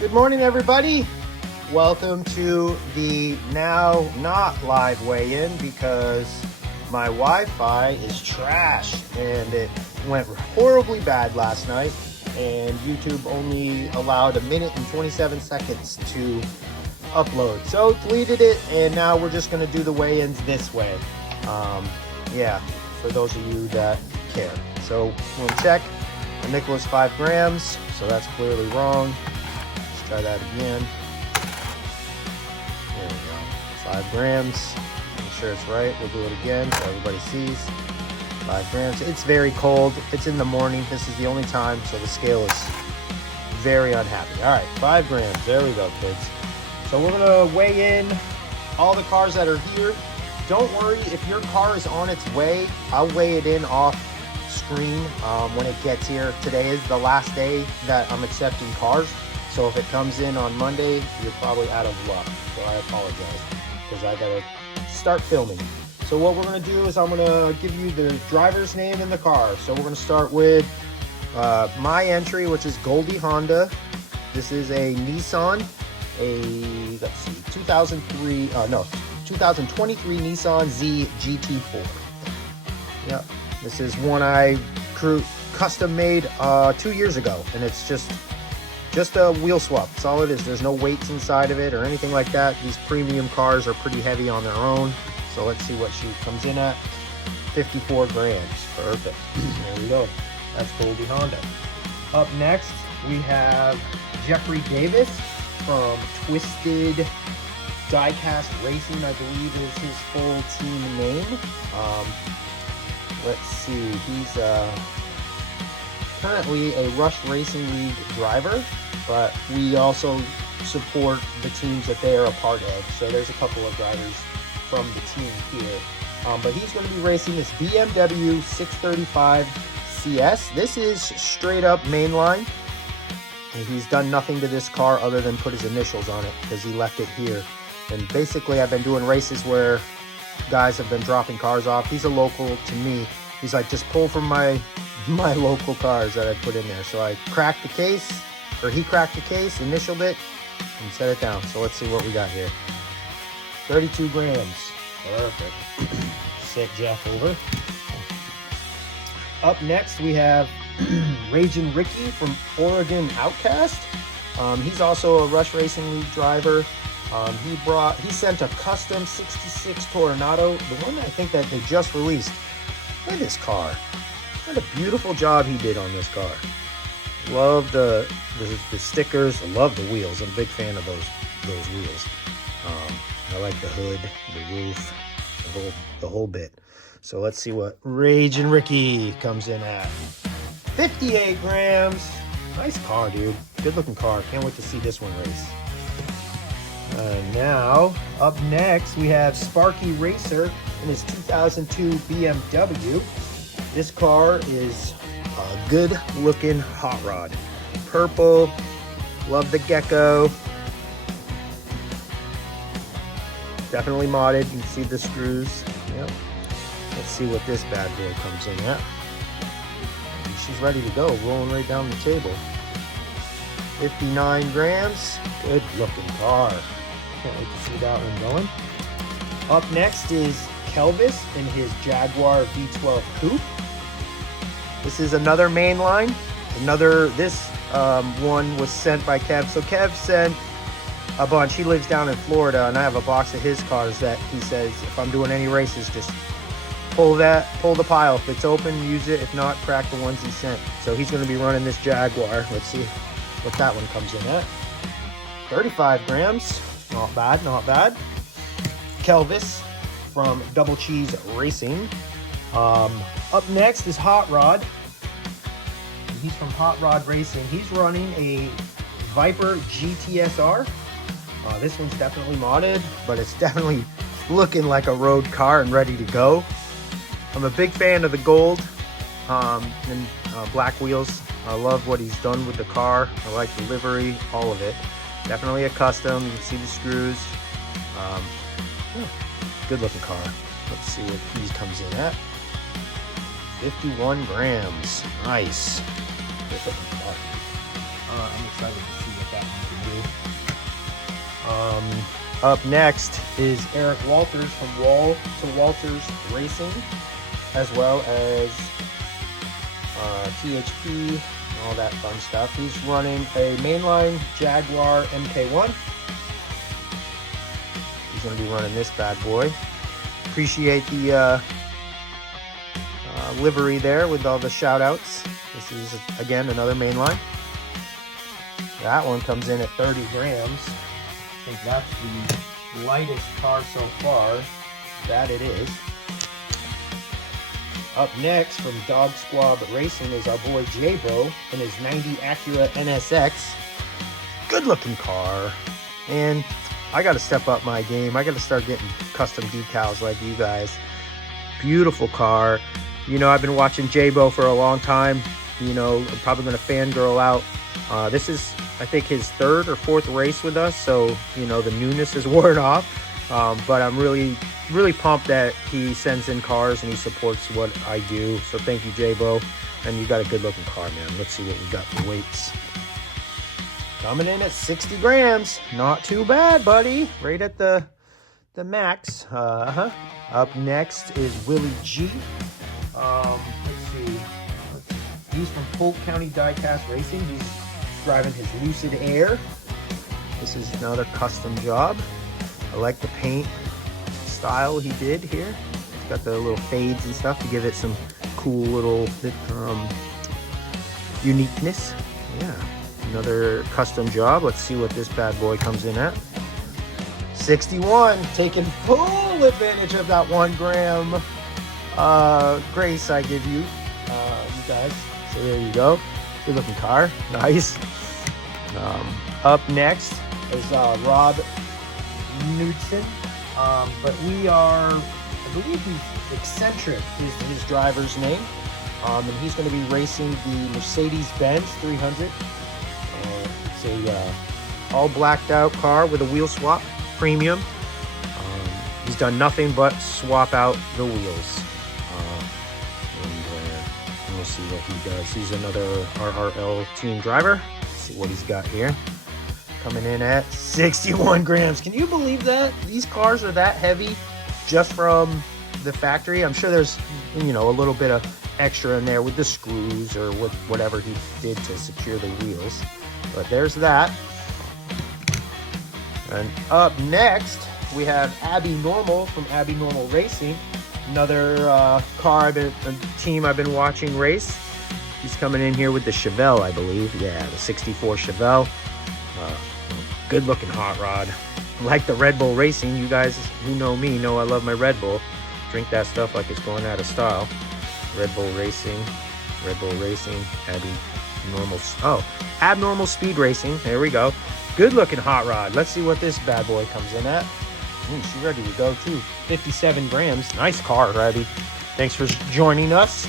Good morning, everybody. Welcome to the now not live weigh-in because my Wi-Fi is trashed and it went horribly bad last night, and YouTube only allowed 1 minute and 27 seconds to upload. So deleted it, and now we're just going to do the weigh-ins this way. Yeah, for those of you that care. So we'll check. My nickel is 5 grams, so that's clearly wrong. Let's try that again. There we go. 5 grams. Make sure it's right. We'll do it again so everybody sees. 5 grams. It's very cold. It's in the morning. This is the only time, so the scale is very unhappy. All right, 5 grams. There we go, kids. So we're going to weigh in all the cars that are here. Don't worry if your car is on its way. I'll weigh it in off screen when it gets here. Today is the last day that I'm accepting cars. So if it comes in on Monday, you're probably out of luck. So I apologize because I gotta start filming. So what we're gonna do is I'm gonna give you the driver's name in the car. So we're gonna start with my entry, which is Goldie Honda. This is a Nissan, let's see, 2023 Nissan Z GT4. Yep, this is one I custom made 2 years ago, and it's just a wheel swap. That's all it is. There's no weights inside of it or anything like that. These premium cars are pretty heavy on their own. So let's see what she comes in at. 54 grams. Perfect. There we go. That's Goldie Honda. Up next, we have Jeffrey Davis from Twisted Diecast Racing, I believe is his full team name. Let's see. He's currently a Rush Racing League driver, but we also support the teams that they are a part of. So there's a couple of drivers from the team here. But he's going to be racing this BMW 635 CS. This is straight up mainline. And he's done nothing to this car other than put his initials on it because he left it here. And basically I've been doing races where guys have been dropping cars off. He's a local to me. He's like, just pull from my local cars that I put in there. So I cracked the case, or he cracked the case, initialed it, and set it down. So let's see what we got here. 32 grams. Perfect. Set Jeff over. Up next, we have Raging Ricky from Oregon Outcast. He's also a Rush Racing League driver. He sent a custom 66 Toronado, the one I think that they just released. Look at this car. What a beautiful job he did on this car. Love the stickers. I love the wheels. I'm a big fan of those wheels. I like the hood, the roof, the whole bit. So let's see what Raging Ricky comes in at. 58 grams. Nice car, dude. Good looking car. Can't wait to see this one race. Now, up next, we have Sparky Racer in his 2002 BMW. This car is a good looking hot rod. Purple, love the gecko. Definitely modded, you can see the screws. Yep. Let's see what this bad boy comes in at. She's ready to go, rolling right down the table. 59 grams, good looking car. Can't wait to see that one going. Up next is Kelvis in his Jaguar V12 Coupe. This is another mainline. This one was sent by Kev. So Kev sent a bunch. He lives down in Florida, and I have a box of his cars that he says if I'm doing any races, just pull the pile. If it's open, use it. If not, crack the ones he sent. So he's going to be running this Jaguar. Let's see what that one comes in at. 35 grams. Not bad, not bad. Kelvis from Double Cheese Racing. Up next is Hot Rod. He's from Hot Rod Racing. He's running a Viper GTSR. This one's definitely modded, but it's definitely looking like a road car and ready to go. I'm a big fan of the gold and black wheels. I love what he's done with the car. I like the livery, all of it. Definitely a custom. You can see the screws. Good looking car. Let's see what he comes in at. 51 grams. Nice. Good looking car. I'm excited to see what that one can do. Up next is Eric Walters from Wall to Walters Racing, as well as THP and all that fun stuff. He's running a mainline Jaguar MK1. He's going to be running this bad boy. Appreciate the livery there with all the shout outs. This is, again, another mainline. That one comes in at 30 grams. I think that's the lightest car so far. That it is. Up next from Dog Squad Racing is our boy J-Bo and his 90 Acura NSX. Good looking car. And I got to step up my game. I got to start getting custom decals like you guys. Beautiful car. You know, I've been watching J-Bo for a long time. You know, I'm probably going to fangirl out. This is, I think, his third or fourth race with us. So, you know, the newness is worn off. But I'm really pumped that he sends in cars and he supports what I do. So thank you, J-Bo. And you got a good looking car, man. Let's see what we got for weights. Coming in at 60 grams. Not too bad, buddy. Right at the max. Up next is Willie G. Let's see. He's from Polk County Diecast Racing. He's driving his Lucid Air. This is another custom job. I like the paint style he did here. It's got the little fades and stuff to give it some cool little uniqueness. Yeah, another custom job. Let's see what this bad boy comes in at. 61, taking full advantage of that 1 gram grace I give you, you guys. So there you go. Good looking car. Nice. Up next is Rob Knudsen. But we are, I believe he's Eccentric is his driver's name. And he's going to be racing the Mercedes-Benz 300. It's a all blacked out car with a wheel swap, premium. He's done nothing but swap out the wheels. And we'll see what he does. He's another RRL team driver. Let's see what he's got here. Coming in at 61 grams. Can you believe that? These cars are that heavy just from the factory. I'm sure there's, you know, a little bit of extra in there with the screws or with whatever he did to secure the wheels. But there's that. And up next, we have Abby Normal from Abby Normal Racing. Another team I've been watching race. He's coming in here with the Chevelle, I believe. Yeah, the 64 Chevelle. Good looking hot rod. Like the Red Bull Racing, you guys who know me know I love my Red Bull. Drink that stuff like it's going out of style. Red Bull Racing, Abby Normal. Oh, Abnormal Speed Racing. There we go. Good looking hot rod. Let's see what this bad boy comes in at. She's ready to go too. 57 grams. Nice car, Abby. Thanks for joining us.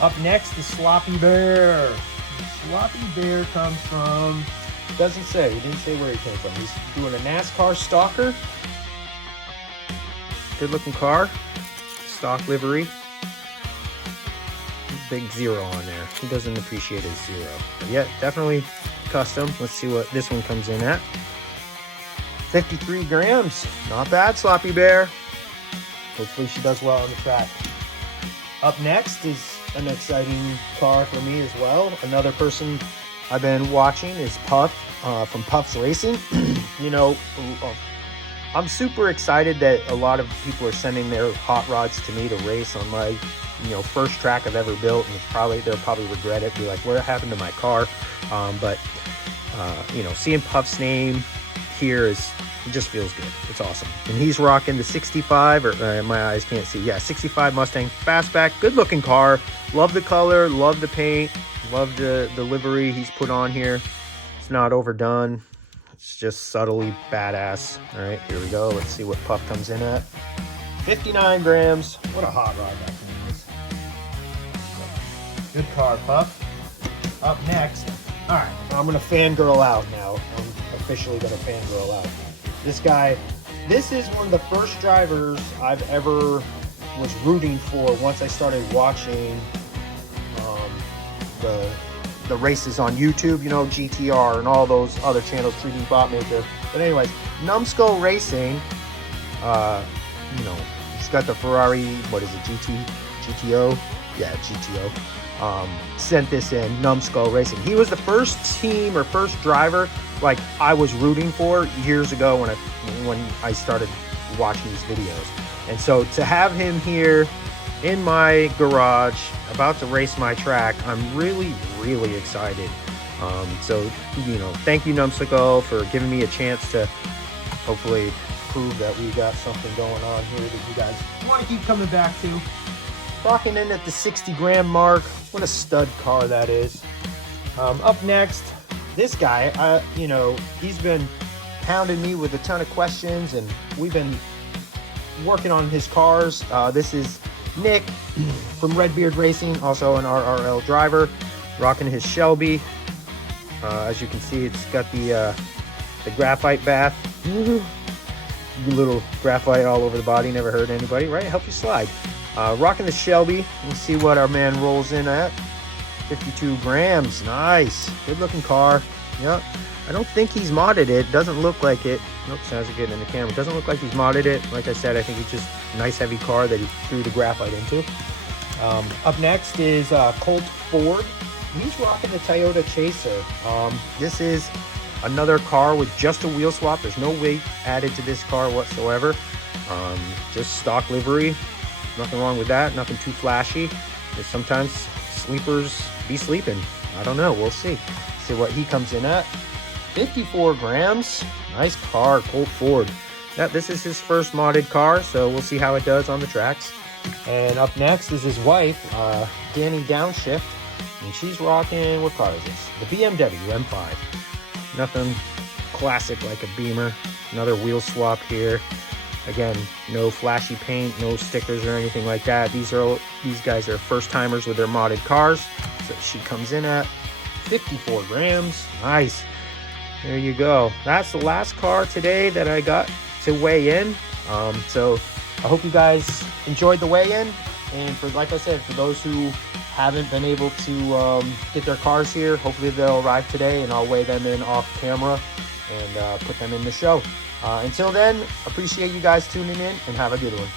Up next is Sloppy Bear. Sloppy Bear comes from, doesn't say. He didn't say where he came from. He's doing a NASCAR stalker. Good looking car. Stock livery. Big 0 on there. He doesn't appreciate his 0. But yeah, definitely custom. Let's see what this one comes in at. 53 grams. Not bad, Sloppy Bear. Hopefully she does well on the track. Up next is an exciting car for me as well. Another person I've been watching is Puff from Puff's Racing. You know, I'm super excited that a lot of people are sending their hot rods to me to race on my, you know, first track I've ever built, and they'll probably regret it. Be like, what happened to my car? But you know, seeing Puff's name here it just feels good. It's awesome. And he's rocking the 65, or my eyes can't see. Yeah, 65 Mustang Fastback. Good looking car. Love the color. Love the paint. Love the livery he's put on here. It's not overdone. It's just subtly badass. All right, here we go. Let's see what Puff comes in at. 59 grams. What a hot rod that thing is. Good car, Puff. Up next. All right, I'm going to fangirl out now. I'm officially going to fangirl out. This guy, this is one of the first drivers I've ever was rooting for once I started watching the the races on YouTube, you know, GTR and all those other channels, 3D Bot Maker. But anyways, Numbskull Racing, you know, he's got the Ferrari, what is it, GTO? Yeah, GTO. Sent this in, Numbskull Racing. He was the first team or first driver like I was rooting for years ago when I started watching these videos. And so to have him here in my garage about to race my track, I'm really, really excited. So, you know, thank you, Numbskull, for giving me a chance to hopefully prove that we got something going on here that you guys want to keep coming back to. Rocking in at the 60 gram mark. What a stud car that is. Up next, this guy, you know, he's been hounding me with a ton of questions, and we've been working on his cars. This is Nick from Redbeard Racing, also an RRL driver, rocking his Shelby. As you can see, it's got the graphite bath. Little graphite all over the body, never hurt anybody, right? Help you slide. Rocking the Shelby. Let's see what our man rolls in at. 52 grams. Nice. Good looking car. Yep. I don't think he's modded it. Doesn't look like it. Nope, sounds good in the camera. Doesn't look like he's modded it. Like I said, I think it's just a nice heavy car that he threw the graphite into. Up next is Colt Ford. He's rocking the Toyota Chaser. This is another car with just a wheel swap. There's no weight added to this car whatsoever. Just stock livery. Nothing wrong with that. Nothing too flashy. There's sometimes sleepers be sleeping. I don't know. We'll see. See what he comes in at. 54 grams. Nice car, Colt Ford. Yeah, this is his first modded car, so we'll see how it does on the tracks. And up next is his wife, Danny Downshift, and she's rocking, what car is this? The BMW M5. Nothing classic like a Beamer. Another wheel swap here. Again, no flashy paint, no stickers or anything like that. These guys are first timers with their modded cars. So she comes in at 54 grams. Nice. There you go. That's the last car today that I got to weigh in. So I hope you guys enjoyed the weigh-in. And for, like I said, for those who haven't been able to get their cars here, hopefully they'll arrive today and I'll weigh them in off camera and put them in the show. Until then, appreciate you guys tuning in and have a good one.